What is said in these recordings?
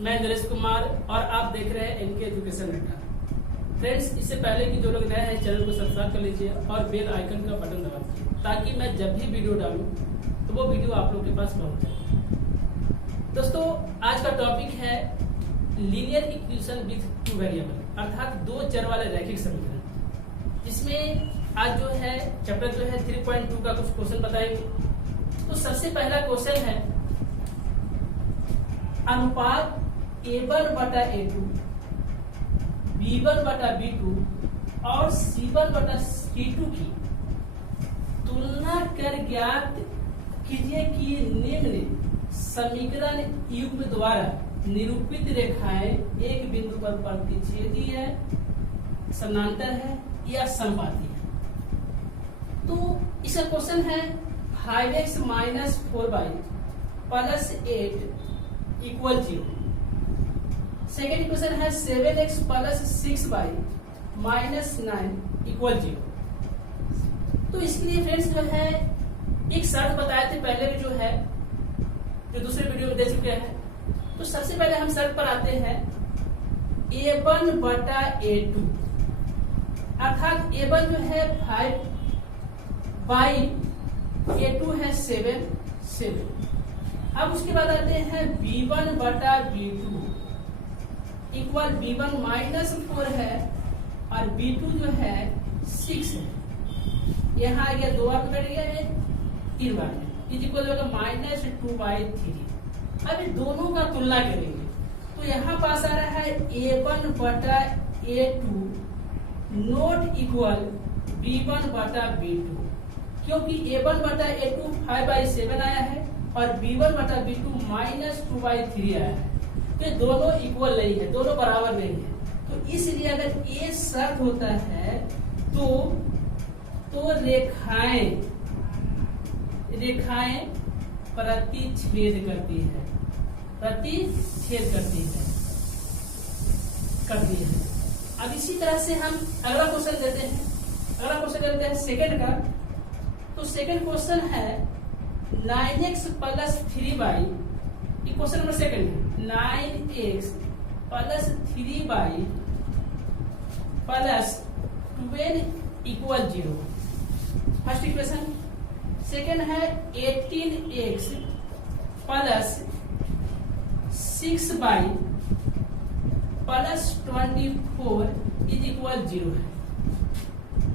मैं नरेश कुमार और आप देख रहे हैं एनके एजुकेशन अड्डा। फ्रेंड्स, इससे पहले कि जो लोग नए हैं चैनल को सब्सक्राइब कर लीजिए और बेल आइकन का बटन दबा दीजिए ताकि मैं जब भी वीडियो डालूं तो वो वीडियो आप लोग के पास पहुंच जाए। दोस्तों, आज का टॉपिक है linear equation with two variable, अर्थात दो चर वाले रैखिक समीकरण। इसमें आज जो है चैप्टर जो है 3.2 का कुछ क्वेश्चन बताएंगे। तो सबसे पहला क्वेश्चन है अनुपात A1 बटा A2, B1 बटा B2 और C1 बटा C2 की तुलना कर ज्ञात कीजिए कि निम्न समीकरण युग्म द्वारा निरूपित रेखाएं एक बिंदु पर प्रतिच्छेदी है, समानांतर है या समपाती है। तो इसका क्वेश्चन है 5x minus 4y plus 8 equal 0। Second equation है 7x plus 6y minus 9 equal 0। तो इसके लिए फ्रेंड्स जो है एक शर्त बताए थे पहले भी, जो है जो दूसरे वीडियो में दे चुके हैं। तो सबसे पहले हम शर्त पर आते हैं A1 बटा A2, अर्थात A1 जो है 5 बाई A2 है 7। अब उसके बाद आते हैं B1 बटा B2 इक्वल B1 माइनस 4 है और B2 जो है 6 है। यहाँ आ गया 2 बार कट गया, 3 बार इज इक्वल होगा माइनस 2/3। अब दोनों का तुलना करेंगे तो यहाँ पास आ रहा है A1 बटा A2 नोट इक्वल B1 बटा B2, क्योंकि A1 बटा A2 5/7 आया है और B1 बटा B2 माइनस 2/3 आया है। तो ये दोनों इक्वल नहीं है, दोनों बराबर नहीं है। तो इसलिए अगर ये शर्त होता है तो रेखाएं प्रतिच्छेद करती है। अब इसी तरह से हम अगला क्वेश्चन लेते हैं सेकंड का। तो सेकंड क्वेश्चन है 9x plus 3y, question number second है 9x plus 3y plus 12 equal 0। First equation. Second है 18x plus 6y plus 24 is equal 0 है।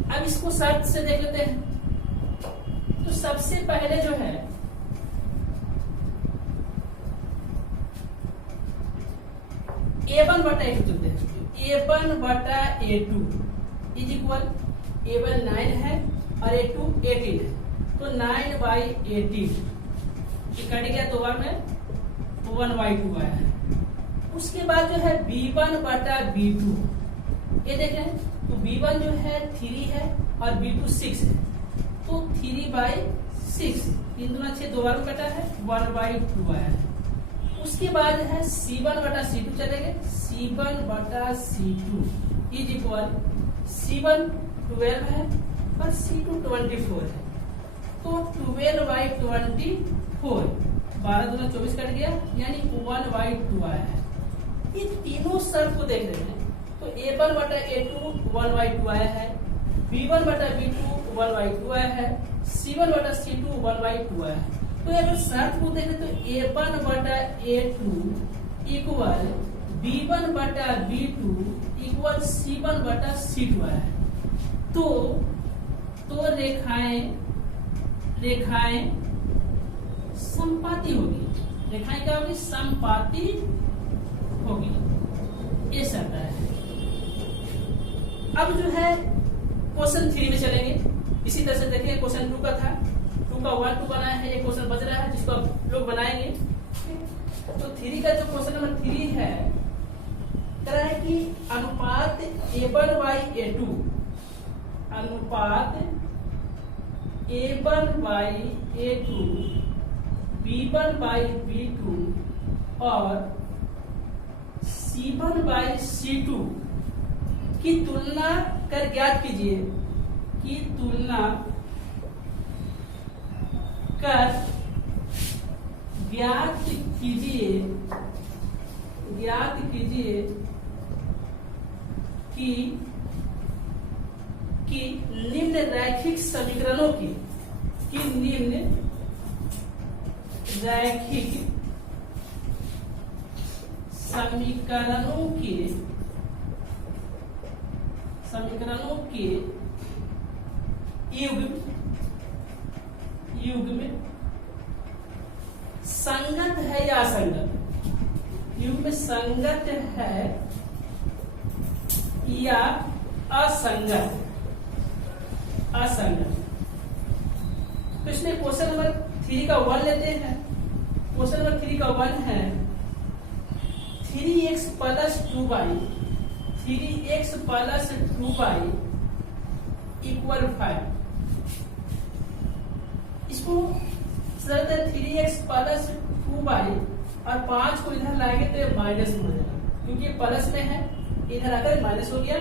अब इसको शर्त से देख लेते हैं। तो सबसे पहले जो है A1 बटा A2 चलते हैं। A1 बटा A2 इज इक्वल A1 9 है और A2 18 है, तो 9/18 कट गया 2 बार में 1/2 आया है। उसके बाद जो है B1 बटा B2, ये देखें तो B1 जो है 3 है और B2 6 है, तो 3/6 3 दूना 6 2 बार में कटा है 1/2 आया है। उसके बाद है C1 बटा C2 चलेंगे। C1 बटा C2 इज इक्वल C1 12 है और C2 24 है, तो 12/24 12 दूना 24 कट गया, यानी 1/2 आया है। ये तीनों शर्त को देख रहे हैं तो A1 बटा A2 1/2 आया है, B1 बटा B2 1/2 आया है, C1 बटा C2 1/2 आया है। तो अगर शर्त को देखें तो A1 बटा A2 इक्वल B1 बटा B2 इक्वल C1 बटा C2 आया है। तो रेखाएं समपाती होगी। रेखाएं क्या होगी? समपाती होगी, ये शर्त है। अब जो है क्वेश्चन 3 में चलेंगे। इसी तरह से देखिए क्वेश्चन 2 का था, 2 का 1 2 बनाया है, एक क्वेश्चन बच रहा है जिसको आप लोग बनाएंगे। तो 3 का जो क्वेश्चन नंबर 3 है कह रहा है कि अनुपात A1/A2 B1/B2 और C1/C2 की तुलना कर ज्ञात कीजिए ज्ञात कीजिए कि निम्न रैखिक समीकरणों की निम्न रैखिक समीकरणों के युग्म संगत है या असंगत, युग्म संगत है या असंगत। तो इसमें क्वेश्चन नंबर 3 का 1 लेते हैं। क्वेश्चन नंबर 3 का 1 है 3x प्लस 2y इक्वल 5। इसको सरल 3x प्लस 2y और 5 को इधर लाएंगे तो ये माइनस में हो जाएगा, क्योंकि प्लस में है, इधर आकर माइनस हो गया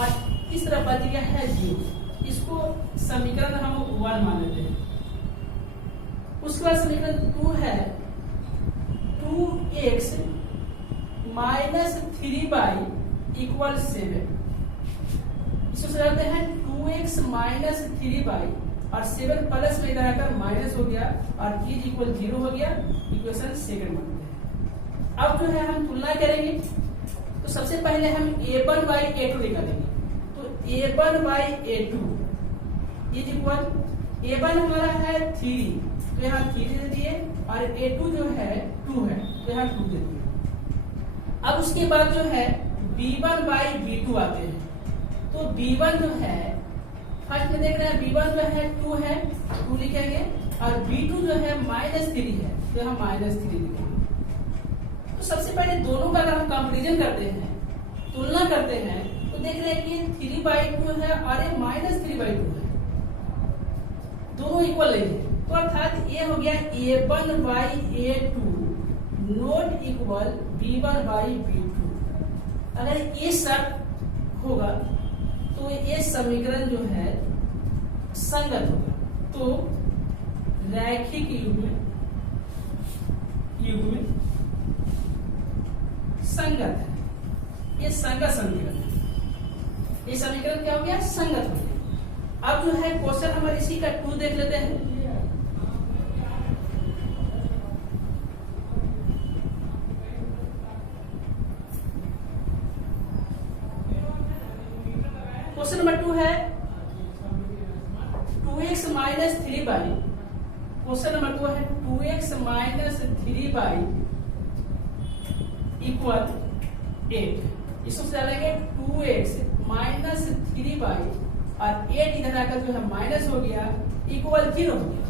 और इस तरफ बच गया है 0। इसको समीकरण हम 1 मान लेते हैं। उसके बाद समीकरण 2 है 2x माइनस 3y इक्वल 7। इसको समझते हैं 2x माइनस 3y और 7 प्लस में इधर आकर माइनस हो गया और इज इक्वल 0 हो गया। इक्वेशन सेकंड बनते हैं। अब जो है हम तुलना करेंगे, तो सबसे पहले हम a1 बाई a2 निकालेंगे। तो a1 by a2 is equal, a1 हमारा है 3 तो यहाँ 3 दे दिए और a2 जो है 2 है तो यहाँ 2 दे दिए। अब उसके बाद जो है b1 बाई b2 आते हैं। तो b1 जो है फर्स्ट में देख रहे हैं b1 जो है 2 है 2 लिखेंगे और b2 जो है -3 है तो यहाँ -3 लिखेंगे। तो सबसे पहले दोनों का अगर हम कंपैरिजन करते हैं, तुलना करते हैं, तो देख रहे हैं कि 3/2 है और ये -3/2 है, दोनों इक्वल नहीं है। तो अर्थात ये हो गया a1 by a2 not equal b1 by b2। अगर ये शर्त होगा तो ये समीकरण जो है संगत होगा। तो रैखिक युग्म संगत है, ये संगत समीकरण है। ये समीकरण क्या हो गया? संगत हो गया। अब जो है क्वेश्चन नंबर इसी का 2 देख लेते हैं। क्वेश्चन नंबर 2 है 2x minus 3y। Question number 2 है 2x माइनस 3y इक्वल 8। इसको डालेंगे 2x माइनस 3y और 8 इधर आकर जो है माइनस हो गया इक्वल 0 हो गया।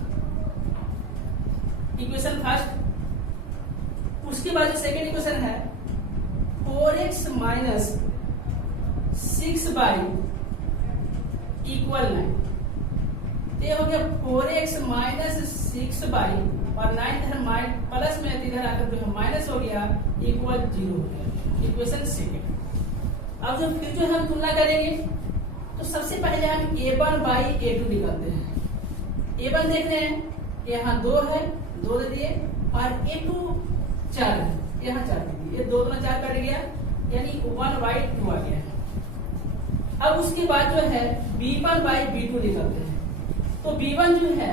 Equation first. उसके बाद सेकेंड इक्वेशन है 4x माइनस 6y इक्वल 9। ये हो गया 4x माइनस 6y और 9 इधर प्लस में इधर आकर जो है माइनस हो गया इक्वल 0 हो गया। Equation second. अब जो फिर जो हम तुलना करेंगे, तो सबसे पहले हम a1 बाई a2 निकालते हैं। a1 देख रहे हैं यहाँ 2 है 2 दे दिए और a2 4 है यहाँ 4 दे दिए। ये 2 4 कट गया यानी 1/2 आ गया है। अब उसके बाद जो है b1 बाई b2 निकालते हैं। तो b1 जो है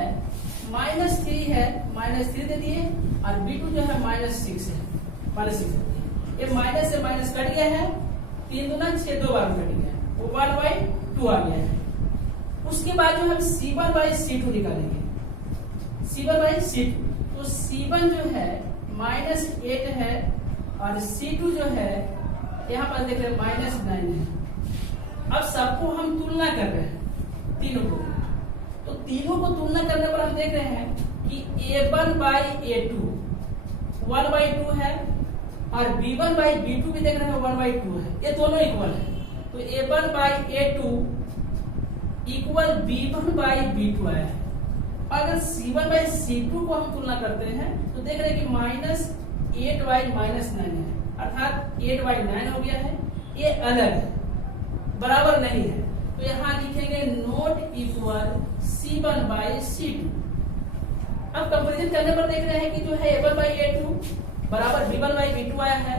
-3 है -3 दे दिए और b2 जो है -6 है -6 है। ये माइनस से माइनस कट गया है, 3 दूना 6 2 बार कट गया है, वो 1/2 आ गया है। उसके बाद जो हम c1 बाई c2 निकालेंगे। c1 बाई c2, तो c1 जो है -8 है और c2 जो है यहाँ पर देख रहे हैं -9 है। अब सबको हम तुलना कर रहे हैं तीनों को। तो तीनों को तुलना करने पर हम देख रहे हैं कि a1 बाई a2 1/2 है और b1 बाई b2 भी देख रहे हैं 1/2 है। ये दोनों इक्वल है। तो a1 by a2 equal b1 by b2 आया है। अगर c1 बाई c2 को हम तुलना करते हैं तो देख रहे हैं कि -8y -9 है, अर्थात 8/9 हो गया है। ये अलग है, बराबर नहीं है। तो यहाँ लिखेंगे not equal c1 by c2। अब कंपैरिजन करने पर देख रहे हैं कि जो है a1 बाई a2 बराबर b1 बाई b2 आया है।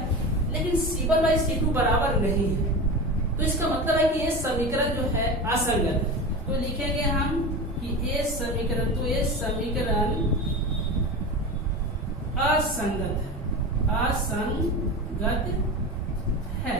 लेकिन C1 बाई C2 बराबर नहीं है, तो इसका मतलब है कि ये समीकरण जो है असंगत है। तो लिखेंगे हम कि ये समीकरण, तो ये समीकरण असंगत है, असंगत है।